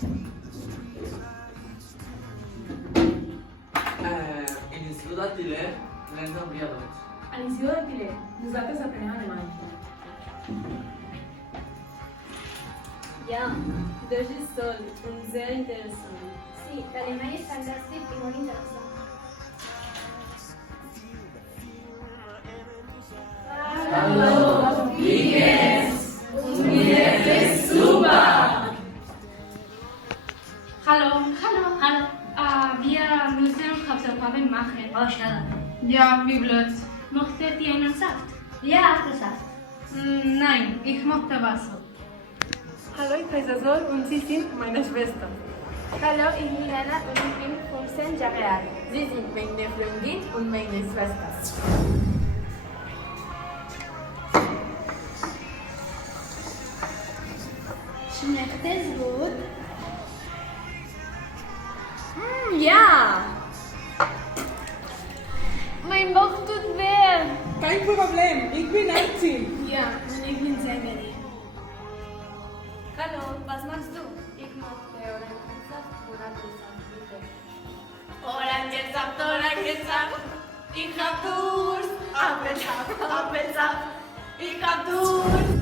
En l'institut d'Artiler l'hem d'enviar tots. A l'institut d'Artiler, nosaltres aprenem alemany. Ja, Deutsch ist toll und sehr interessant. Sí, l'alemany és fantàstic i molt interessant. Hallo, wie geht's? Und mir geht's super! Hallo. Wir müssen Hausaufgaben machen. Oh, schade. Ja, wie blöd. Möchtet ihr einen Saft? Ja, Apfelsaft. Nein, ich möchte Wasser. Hallo, ich heiße Sol und Sie sind meine Schwester. Hallo, ich bin Anna und ich bin 15 Jahre alt. Sie sind meine Freundin und meine Schwester. Schmeckt es gut? Ja! Mein Bauch tut weh. Kein Problem, ich bin 18. Ja, und ich bin sehr bereit. Hallo, was machst du? Ich möchte Orangensaft und Apfelsaft, bitte. Orangensaft. Ich hab Durst. Apfelsaft. Ich hab Durst.